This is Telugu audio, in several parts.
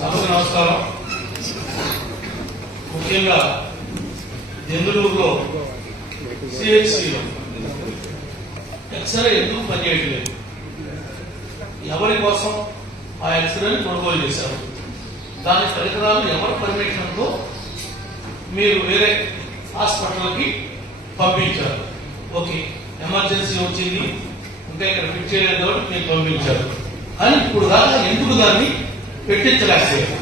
సభకు నమస్కారం. ముఖ్యంగా దెందులూరులో సిహెచ్సిలో ఎక్స్రే ఎందుకు పనిచేయట్లేదు, ఎవరి కోసం ఆ ఎక్స్రేని కొనుగోలు చేశారు, దాని పరికరాలు ఎవరి పర్మిషన్తో మీరు వేరే హాస్పిటల్కి పంపించారు. ఓకే, ఎమర్జెన్సీ వచ్చింది ఇంకా ఇక్కడ ఫిట్ చేయలేదు కాబట్టి మీరు పంపించారు అని ఇప్పుడు దాకా ఎందుకు దాన్ని పెట్టించలేకపోయారు?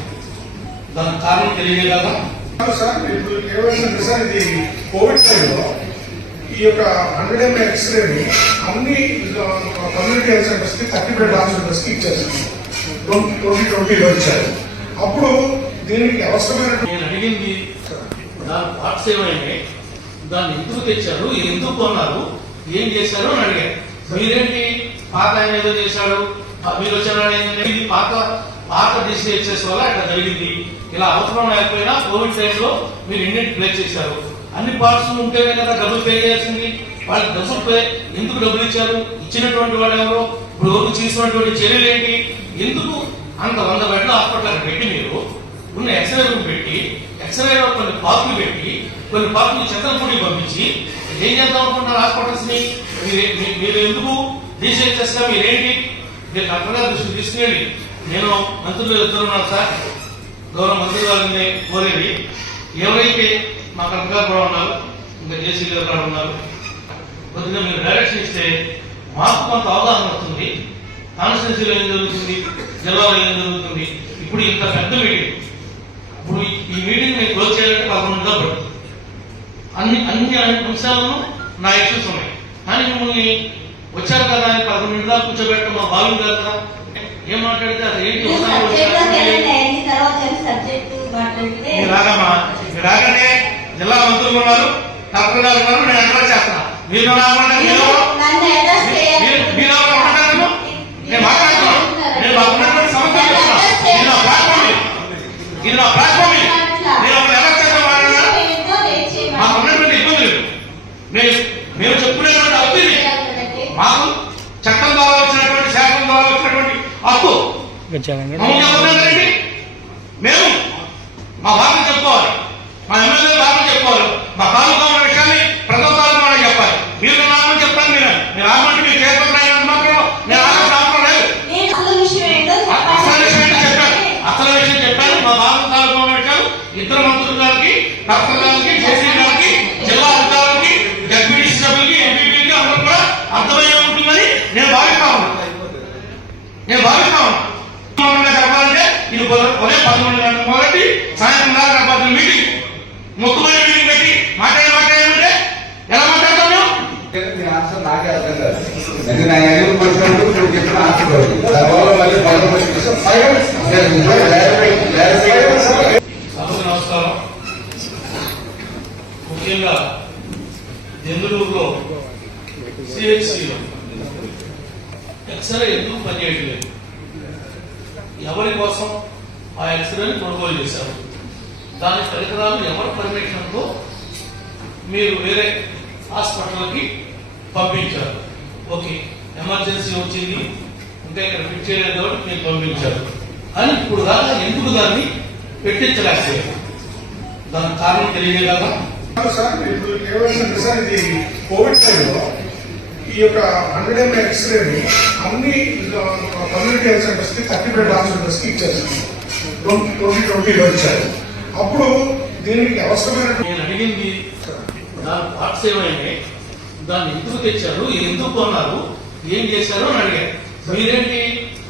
దానికి కారణం తెలియజేయగలరా? సార్, ఇప్పుడు ఇది కోవిడ్ టైంలో ఈ యొక్క 100 ml ఎక్స్రేని అన్ని కమ్యూనిటీ హెల్త్ సెంటర్స్ కి 30 బెడ్ హాస్పిటల్స్ కి ఇచ్చేసారు. 2020లో ఇచ్చారు. అప్పుడు దీనికి అవసరమైన నేను అడిగింది దాని పార్ట్స్ ఏమైనా, దాన్ని ఎందుకు తెచ్చారు, ఎందుకు కొన్నారు, ఏం చేశారు అని అడిగారు. మీరేంటి పాత ఆయన ఏదో చేశాడు, మీరు వచ్చారని పాత డిసిహెచ్ఎస్ వల్ల అట్లా జరిగింది, ఇలా అవసరం లేకపోయినా కోవిడ్ టైంలో మీరు ఇండియన్ ప్లే చేశారు, అన్ని పార్ట్స్ ఉంటేనే కదా డబ్బులు పే చేయాల్సింది, వాళ్ళకి డబ్బులు పే ఎందుకు డబ్బులు ఇచ్చారు, ఇచ్చినటువంటి వాళ్ళు ఎవరో, ఇప్పుడు వరకు చేసినటువంటి చర్యలు ఏంటి, ఎందుకు అంత 100 బెడ్ల హాస్పిటల్ పెట్టి మీరు ఉన్న ఎక్స్రే రూమ్ పెట్టి ఎక్స్రేలో కొన్ని పార్కులు పెట్టి కొన్ని పార్కులు చంద్రపూడి పంపించి ఏం చేద్దాం అనుకుంటున్నారు హాస్పిటల్స్ ని? మీరు ఎందుకు డిసిహెచ్ఎస్ గా మీరేంటి మీరు కరెక్ట్గా దృష్టి తీసుకెళ్ళి, నేను మంత్రులు చెప్తున్నాను సార్, గౌరవ మంత్రి గారిని కోరేది, ఎవరైతే మా కలెక్టర్ గారు కూడా ఉన్నారు, ఇంకా జేసీ గారు కూడా ఉన్నారు, కొద్దిగా మీరు డైరెక్షన్ ఇస్తే మాకు కొంత అవగాహన వస్తుంది. కాన్స్టిట్యూన్సీలో ఏం జరుగుతుంది, జిల్లాలో ఏం జరుగుతుంది. ఇప్పుడు ఇంత పెద్ద మీటింగ్, ఇప్పుడు ఈ మీటింగ్ నేను క్లోజ్ చేయాలంటే 11 గంటలు పడుతుంది. అన్ని అంశాలను నా ఇష్యూస్ ఉన్నాయి, కానీ మిమ్మల్ని వచ్చారు కదా అని 11 నిమిషాలు కూర్చోబెట్టడం మా భావం కాదు కదా. ఏం మాట్లాడితే అది ఏంటి రాగమ్మా, రాగానే జిల్లా మంత్రులు ఉన్నారు, కలెక్టర్ గారు ఉన్నారు, నేను అడ్రస్ చేస్తున్నా. మీరు నేను మాట్లాడుతున్నాను, నేను మాకున్నటువంటి సమస్య ఇది నా ప్లాట్ఫామ్, ఇది నా ప్లాట్ఫామ్. నేను అప్పుడు ఎలా చేద్దాం మాకు ఉన్నటువంటి ఇబ్బందులు మేము చెప్పుకునేటువంటి అవుతుంది. మాకు చట్టం ద్వారా వచ్చినటువంటి శాసనం ద్వారా వచ్చినటువంటి హక్కు మేము మా భాగం చెప్పుకోవాలి, మా ఎమ్మెల్యే భాగం చెప్పుకోవాలి, మా తాలూకా ఉన్న విషయాన్ని ప్రజల తాలూకా చెప్పాలి. మీరు నామని చెప్తాను, మీరు ఆగమంటే మీరు చేపట్టిన మాత్రం నేను ఆగడం లేదు. అసలు విషయం చెప్పాను. మా భాగం తాలూకా ఉన్న విషయాలు ఇద్దరు మంత్రుల గారికి, కలెక్టర్ గారికి, జేసీ గారికి, జిల్లా అధికారులకి, జడ్పీటీసీ సభ్యులకి, ఎంపీపీకి అందరూ కూడా అర్థమయ్యే ఉంటుందని నేను భావిస్తా ఉన్నాను. చెప్పాలంటే ఇది ఉదయం 11 గంటల మొదటి సాయంత్రం దాకా గడపాల్సిన మీటింగ్, మొక్కుమైన మీటింగ్ పెట్టి మాట్లాడేమంటే ఎలా మాట్లాడతాం మేము? నాకే అర్థం కాదు. నా ఎదురు పడుతున్నప్పుడు ఇప్పుడు చెప్పిన ఆన్సర్ సభకు నమస్కారం. ముఖ్యంగా దెందులూరులో సిహెచ్సిలో ఎక్స్రే ఎందుకు పనిచేయట్లేదు, ఎవరి కోసం ఆ ఎక్స్రేని కొనుగోలు చేశారు, దాని పరికరాలు ఎవరి పర్మిషన్తో మీరు వేరే హాస్పిటల్కి పంపించారు. ఓకే, ఎమర్జెన్సీ వచ్చింది ఇంకా ఇక్కడ ఫిట్ చేయలేదు కాబట్టి మీరు పంపించారు అని ఇప్పుడు దాకా ఎందుకు దాన్ని పెట్టించలేకపోయారు? దానికి కారణం తెలియజేయగలరా? సార్, ఇప్పుడు ఇది కోవిడ్ టైంలో ఈ యొక్క 100 ml ఎక్స్రేని అన్ని కమ్యూనిటీ హెల్త్ సెంటర్స్ కి 30 బెడ్ హాస్పిటల్స్ కి ఇచ్చేసారు. 2020లో ఇచ్చారు. అప్పుడు దీనికి అవసరమైన నేను అడిగింది దాని పార్ట్స్ ఏమైనా, దాన్ని ఎందుకు తెచ్చారు, ఎందుకు కొన్నారు, ఏం చేశారు అని అడిగారు. మీరేంటి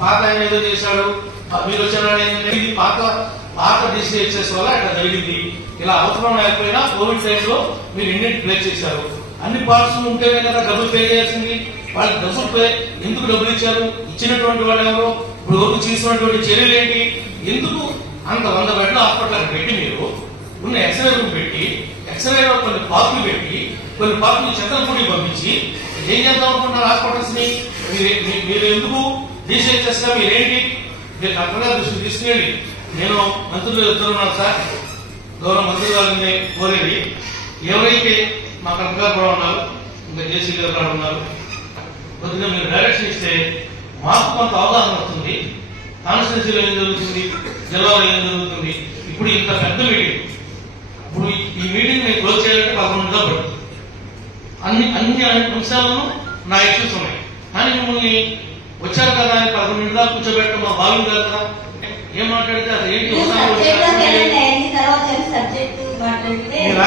పాత ఆయన ఏదో చేశాడు, మీరు వచ్చారని పాత డిసిహెచ్ఎస్ వల్ల అట్లా జరిగింది, ఇలా అవసరం లేకపోయినా కోవిడ్ టైంలో మీరు ఇండియన్ ప్లే చేశారు, అన్ని పార్ట్స్ ఉంటేనే కదా డబ్బులు పే చేయాల్సింది, వాళ్ళకి డబ్బులు పే ఎందుకు డబ్బులు ఇచ్చారు, ఇచ్చినటువంటి వాళ్ళు ఎవరో, ఇప్పుడు వరకు చేసినటువంటి చర్యలు ఏంటి, ఎందుకు అంత 100 బెడ్ల హాస్పిటల్ పెట్టి మీరు ఉన్న ఎక్స్రే రూమ్ పెట్టి ఎక్స్రేలో కొన్ని పార్కులు పెట్టి కొన్ని పార్కులు చంద్రపూడి పంపించి ఏం చేద్దాం అనుకుంటున్నారు హాస్పిటల్స్ ని? మీరు ఎందుకు డిసిహెచ్ఎస్ గా మీరేంటి మీరు కరెక్ట్గా దృష్టి తీసుకెళ్ళి, నేను మంత్రులు చెప్తున్నాను సార్, గౌరవ మంత్రి గారిని కోరేది, ఎవరైతే మా కలెక్టర్ గారు కూడా ఉన్నారు, ఇంకా జేసీ గారు కూడా ఉన్నారు, కొద్దిగా మీరు డైరెక్షన్ ఇస్తే మాకు కొంత అవగాహన వస్తుంది. కాన్స్టిట్యూన్సీలో ఏం జరుగుతుంది, జిల్లాలో ఏం జరుగుతుంది, ఇప్పుడు ఇంత పెద్ద మీటింగ్, ఇప్పుడు ఈ మీటింగ్ నేను క్లోజ్ చేయాలంటే 11 గంటలు పడుతుంది. అన్ని అంశాలను నా ఇష్యూస్ ఉన్నాయి, కానీ మిమ్మల్ని వచ్చారు కదా అని 11 నిమిషాలు కూర్చోబెట్టడం మా భావం కాదు కదా. ఏం మాట్లాడితే అది ఏంటి మీరు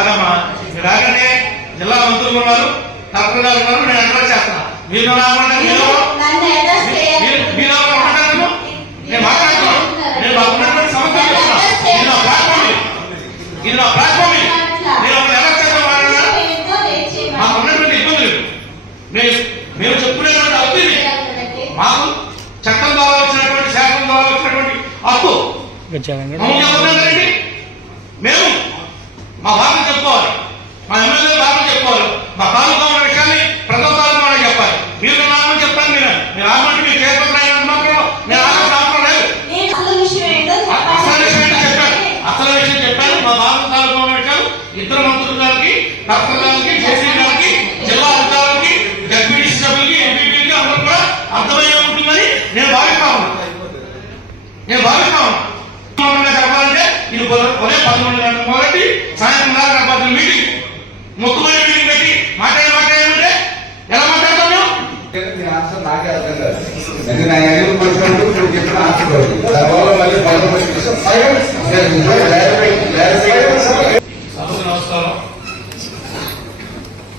రాగానే జిల్లా మంత్రులు ఉన్నారు, కలెక్టర్ గారు ఉన్నారు, నేను అడ్రస్ చేస్తున్నా. మీరు రాకుండా నేను మాట్లాడుతున్నాను. నేను మాకున్నటువంటి సమస్య చెప్తున్నా. ఇది నా ప్లాట్ఫామ్, ఇది నా ప్లాట్ఫామ్. నేను ఒక ఎలా చేద్దాం మాకున్నటువంటి ఇబ్బందులు మేము చెప్పుకునేటువంటి అవుతుంది. మాకు చట్టం ద్వారా వచ్చినటువంటి శాసనం ద్వారా వచ్చినటువంటి హక్కు చెప్పండి. మేము మా బాధను చెప్పుకోవాలి, మా ఎమ్మెల్యే బాధను చెప్పుకోవాలి, మా తాలూకా ఉన్న విషయాన్ని ప్రజల తాలూకా చెప్పాలి. మీరు నామని చెప్తాను, మీరు ఆగమంటే మీరు చేపట్టిన మాత్రం నేను ఆగడం అవసరం లేదు. అసలు విషయం చెప్పాను. మా బాధ తాలూకా ఉన్న విషయాలు ఇద్దరు మంత్రుల గారికి, కలెక్టర్ గారికి, జేసీ గారికి, జిల్లా అధికారులకి, జడ్పీటీసీ సభ్యులకి, ఎంపీపీలకి అందరూ కూడా అర్థమయ్యే ఉంటుందని నేను భావిస్తా ఉన్నాను. చెప్పాలంటే ఇది ఉదయం 11 గంటల మొదటి సాయంత్రం దాకా నాకు మీటింగ్, ముఖ్యమైన మీటింగ్ పెట్టి మాట్లాడేమంటే ఎలా మాట్లాడతాం మేము? మీ ఆన్సర్ నాకే అర్థం కాదు. ఎందుకు నా ఎదురు వచ్చినప్పుడు ఇప్పుడు చెప్పిన ఆన్సర్ దానివల్ల మళ్ళీ సభకు నమస్కారం.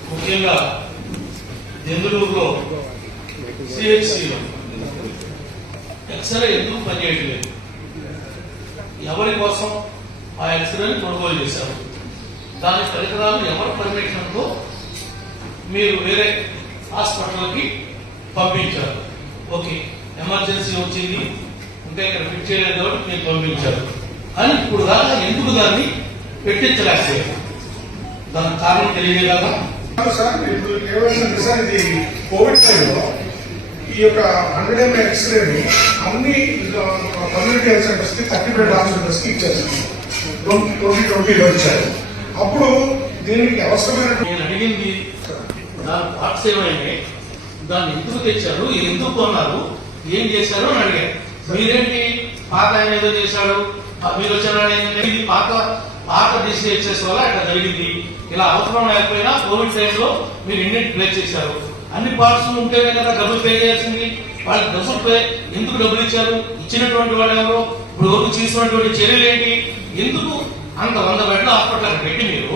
ముఖ్యంగా దెందులూరులో సిహెచ్సిలో ఎక్స్రే ఎందుకు పనిచేయట్లేదు, ఎవరి కోసం ఆ ఎక్స్రేని కొనుగోలు చేశారు, దాని పరికరాలు ఎవరి పర్మిషన్తో మీరు వేరే హాస్పిటల్కి పంపించారు. ఓకే, ఎమర్జెన్సీ వచ్చింది ఇంకా ఇక్కడ ఫిట్ చేయలేదు కాబట్టి మీరు పంపించారు అని ఇప్పుడు దాకా ఎందుకు దాన్ని పెట్టించలేకపోయారు? దానికి కారణం తెలియజేయగలరా? సార్ ఇప్పుడు ఏమైందంటే సార్ ఇది కోవిడ్ టైంలో ఈ యొక్క 100 ml ఎక్స్రేని అన్ని కమ్యూనిటీ హెల్త్ సెంటర్స్ కి 30 బెడ్ హాస్పిటల్స్ కి ఇచ్చారు. 2020లో ఇచ్చారు. అప్పుడు దీనికి అవసరమైన నేను అడిగింది దాని పార్ట్స్ ఏమైనా, దాన్ని ఎందుకు తెచ్చారు, ఎందుకు కొన్నారు, ఏం చేశారు అని అడిగారు. మీరేంటి పాత ఆయన ఏదో చేశాడు, మీరు వచ్చిన పాత డిసిహెచ్ఎస్ వల్ల ఇక్కడ జరిగింది, ఇలా అవసరం లేకపోయినా కోవిడ్ టైంలో మీరు ఇండియన్ ప్లే చేశారు. అన్ని పార్ట్స్ ఉంటేనే కదా డబ్బులు పే చేయాల్సింది. వాళ్ళకి డబ్బులు పే ఎందుకు డబ్బులు ఇచ్చారు, ఇచ్చినటువంటి వాళ్ళు ఎవరు, ఇప్పుడు వరకు తీసుకున్నటువంటి చర్యలు ఏంటి, ఎందుకు అంత 100 బెడ్ల హాస్పిటల్ పెట్టి మీరు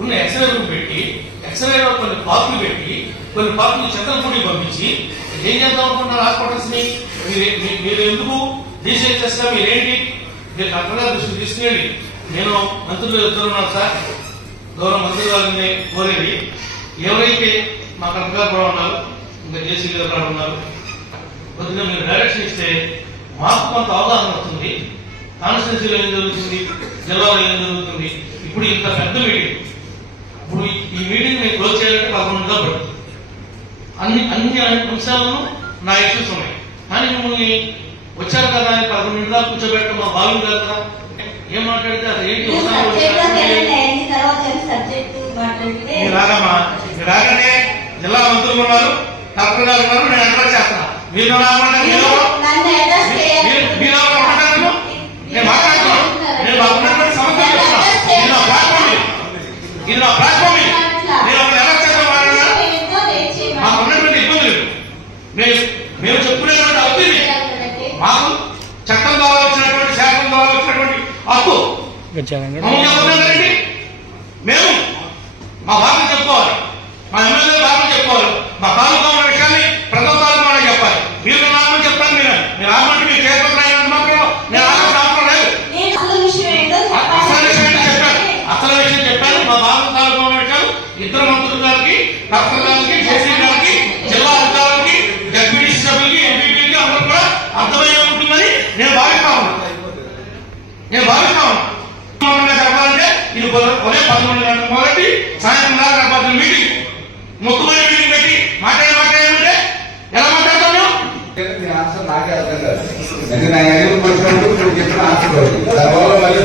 ఉన్న ఎక్స్రే రూమ్ పెట్టి ఎక్స్రేలో కొన్ని పార్కులు పెట్టి కొన్ని పార్కులు చంద్రపూడి పంపించి ఏం చేద్దాం అనుకుంటున్నారు హాస్పిటల్స్ ని? మీరు ఎందుకు డిసిహెచ్ఎస్ గా మీరేంటి మీరు కరెక్ట్గా దృష్టి తీసుకునేది. నేను మంత్రులు చెప్తున్నాను సార్, గౌరవ మంత్రి గారిని కోరేది, ఎవరైతే మా కలెక్టర్ గారు కూడా ఉన్నారు, ఇంకా జేసీ గారు కూడా ఉన్నారు, కొద్దిగా మీరు డైరెక్షన్ ఇస్తే మాకు కొంత అవగాహన వస్తుంది. కాన్స్టిట్యూన్సీలో ఏం జరుగుతుంది, జిల్లాలో ఏం జరుగుతుంది. ఇప్పుడు ఇంత పెద్ద మీటింగ్, ఇప్పుడు ఈ మీటింగ్ నేను క్లోజ్ చేయాలంటే 11 గంటలు పడుతుంది. అన్ని అంశాలను నా ఇష్యూస్ ఉన్నాయి, కానీ మిమ్మల్ని వచ్చారు కదా అని 11 నిమిషాలు కూర్చోబెట్టడం మా భావం కాదు కదా. ఏం మాట్లాడితే అది ఏంటి మీరు రాగానే జిల్లా మంత్రులు ఉన్నారు, కలెక్టర్ గారు ఉన్నారు, నేను అడ్రస్ చేస్తున్నా. మీరు రాకుండా నేను మాట్లాడుతున్నాను. నేను మాకున్నటువంటి సమస్య చెప్తున్నా. ఇది నా ప్లాట్ఫామ్, ఇది నా ప్లాట్ఫామ్. నేను ఒక ఎలా చేద్దాం మాకున్నటువంటి ఇబ్బందులు మేము చెప్పుకునేటువంటి అవుతుంది. మాకు చట్టం ద్వారా వచ్చినటువంటి శాసనం ద్వారా వచ్చినటువంటి హక్కు చెప్పండి. మేము మా బాధను చెప్పుకోవాలి, మా ఎమ్మెల్యే బాధను చెప్పుకోవాలి, మా తాలూకా ఉన్న విషయాన్ని ప్రజల తాలూకా చెప్పాలి. మీరు నామని చెప్తాను, మీరు ఆగమంటే మీరు చేపట్టిన మాత్రం నేను ఆగడం అవసరం లేదు. అసలు విషయం చెప్పాను. మా బాధ తాలూకా ఉన్న విషయాలు ఇద్దరు మంత్రుల గారికి, కలెక్టర్ గారికి, జేసీ గారికి, జిల్లా అధికారులకి, జడ్పీటీసీ సభ్యులకి, ఎంపీపీలకి అందరూ కూడా అర్థమయ్యే ఉంటుందని నేను భావిస్తా ఉన్నాను. చెప్పాలంటే ఇది ఉదయం 11 గంటల మొదటి సాయంత్రం దాకా నాకు మీటింగ్, ముఖ్యమైన మీటింగ్ పెట్టి మాట్లాడేమంటే ఎలా మాట్లాడతాం మేము? మీ ఆన్సర్ నాకే అర్థం కాదు. ఎందుకు నా ఎదురు వచ్చినప్పుడు ఇప్పుడు చెప్పిన ఆన్సర్ దానివల్ల మళ్ళీ